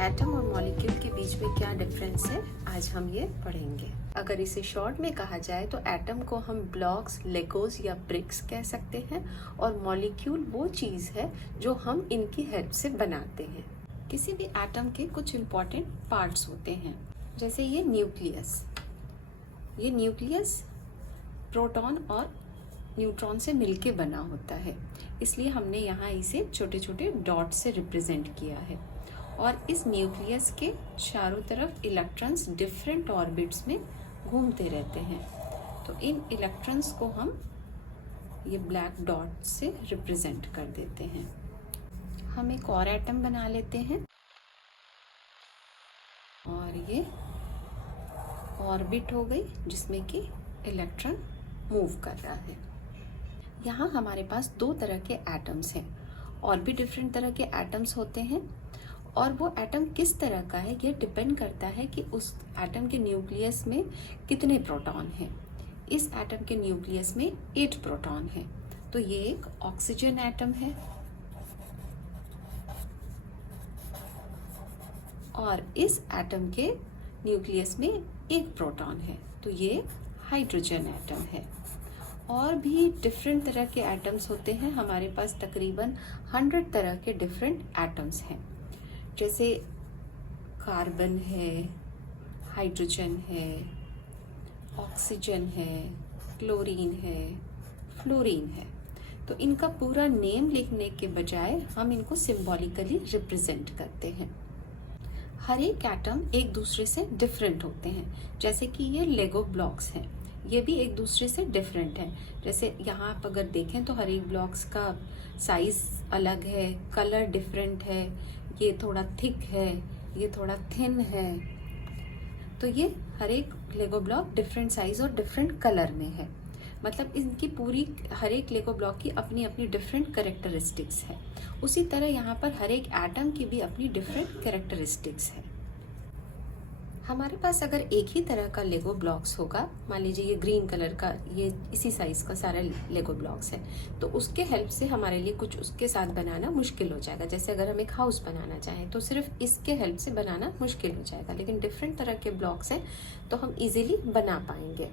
Atom और molecule के बीच में क्या डिफरेंस है, आज हम ये पढ़ेंगे। अगर इसे शॉर्ट में कहा जाए तो एटम को हम ब्लॉक्स, लेगोज या ब्रिक्स कह सकते हैं और मॉलिक्यूल वो चीज़ है जो हम इनकी हेल्प से बनाते हैं। किसी भी एटम के कुछ इम्पॉर्टेंट पार्ट्स होते हैं, जैसे ये न्यूक्लियस। ये न्यूक्लियस प्रोटॉन और न्यूट्रॉन से मिलके बना होता है, इसलिए हमने यहाँ इसे छोटे छोटे डॉट से रिप्रेजेंट किया है। और इस न्यूक्लियस के चारों तरफ इलेक्ट्रॉन्स डिफरेंट ऑर्बिट्स में घूमते रहते हैं। तो इन इलेक्ट्रॉन्स को हम ये ब्लैक डॉट से रिप्रेजेंट कर देते हैं। हम एक और एटम बना लेते हैं और ये ऑर्बिट हो गई जिसमें कि इलेक्ट्रॉन मूव कर रहा है। यहाँ हमारे पास दो तरह के एटम्स हैं और भी डिफरेंट तरह के एटम्स होते हैं, और वो एटम किस तरह का है ये डिपेंड करता है कि उस एटम के न्यूक्लियस में कितने प्रोटॉन हैं। इस एटम के न्यूक्लियस में 8 प्रोटॉन हैं, तो ये एक ऑक्सीजन एटम है। और इस एटम के न्यूक्लियस में 1 प्रोटॉन है, तो ये हाइड्रोजन एटम है। और भी डिफरेंट तरह के एटम्स होते हैं, हमारे पास तकरीबन 100 तरह के डिफरेंट एटम्स हैं, जैसे कार्बन है, हाइड्रोजन है, ऑक्सीजन है, क्लोरीन है, फ्लोरीन है। तो इनका पूरा नेम लिखने के बजाय हम इनको सिंबॉलिकली रिप्रेजेंट करते हैं। हर एक एटम एक दूसरे से डिफरेंट होते हैं, जैसे कि ये लेगो ब्लॉक्स हैं, ये भी एक दूसरे से डिफरेंट है। जैसे यहाँ आप अगर देखें तो हर एक ब्लॉक्स का साइज अलग है, कलर डिफरेंट है, ये थोड़ा थिक है, ये थोड़ा थिन है। तो ये हर एक लेगो ब्लॉक डिफरेंट साइज और डिफरेंट कलर में है। मतलब इनकी पूरी हर एक लेगो ब्लॉक की अपनी अपनी डिफरेंट कैरेक्टरिस्टिक्स है। उसी तरह यहाँ पर हर एक एटम की भी अपनी डिफरेंट कैरेक्टरिस्टिक्स है। हमारे पास अगर एक ही तरह का लेगो ब्लॉक्स होगा, मान लीजिए ये ग्रीन कलर का, ये इसी साइज का सारा लेगो ब्लॉक्स है, तो उसके हेल्प से हमारे लिए कुछ उसके साथ बनाना मुश्किल हो जाएगा। जैसे अगर हम एक हाउस बनाना चाहें तो सिर्फ इसके हेल्प से बनाना मुश्किल हो जाएगा, लेकिन डिफरेंट तरह के ब्लॉक्स हैं तो हम इजीली बना पाएंगे।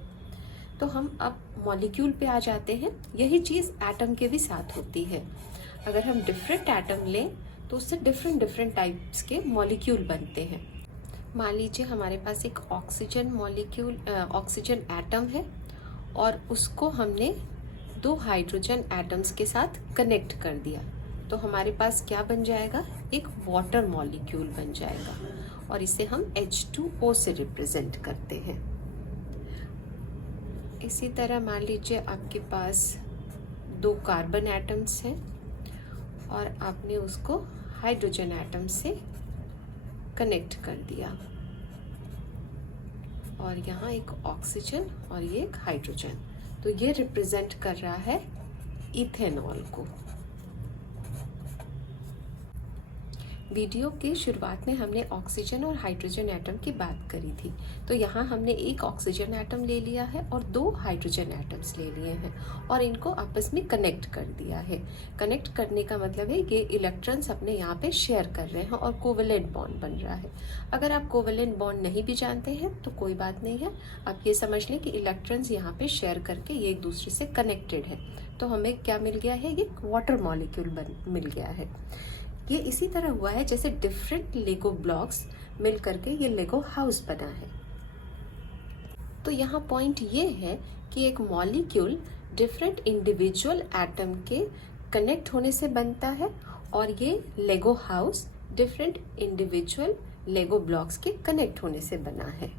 तो हम अब मॉलिक्यूल पे आ जाते हैं। यही चीज़ एटम के भी साथ होती है। अगर हम डिफरेंट एटम लें तो उससे डिफरेंट डिफरेंट टाइप्स के मॉलिक्यूल बनते हैं। मान लीजिए हमारे पास एक ऑक्सीजन एटम है और उसको हमने 2 हाइड्रोजन एटम्स के साथ कनेक्ट कर दिया, तो हमारे पास क्या बन जाएगा, एक वाटर मॉलिक्यूल बन जाएगा, और इसे हम H2O से रिप्रेजेंट करते हैं। इसी तरह मान लीजिए आपके पास 2 कार्बन एटम्स हैं और आपने उसको हाइड्रोजन एटम से कनेक्ट कर दिया, और यहाँ एक ऑक्सीजन और ये एक हाइड्रोजन, तो ये रिप्रेजेंट कर रहा है इथेनॉल को। वीडियो के शुरुआत में हमने ऑक्सीजन और हाइड्रोजन एटम की बात करी थी, तो यहाँ हमने एक ऑक्सीजन एटम ले लिया है और 2 हाइड्रोजन एटम्स ले लिए हैं और इनको आपस में कनेक्ट कर दिया है। कनेक्ट करने का मतलब है ये इलेक्ट्रॉन्स अपने यहाँ पे शेयर कर रहे हैं और कोवेलेंट बॉन्ड बन रहा है। अगर आप कोवेलेंट बॉन्ड नहीं भी जानते हैं तो कोई बात नहीं है, आप ये समझ लें कि इलेक्ट्रॉन्स यहाँ पे शेयर करके ये एक दूसरे से कनेक्टेड है। तो हमें क्या मिल गया है, ये वाटर मॉलिक्यूल मिल गया है। ये इसी तरह हुआ है जैसे डिफरेंट लेगो ब्लॉक्स मिल करके ये लेगो हाउस बना है। तो यहाँ पॉइंट ये है कि एक मॉलिक्यूल डिफरेंट इंडिविजुअल एटम के कनेक्ट होने से बनता है और ये लेगो हाउस डिफरेंट इंडिविजुअल लेगो ब्लॉक्स के कनेक्ट होने से बना है।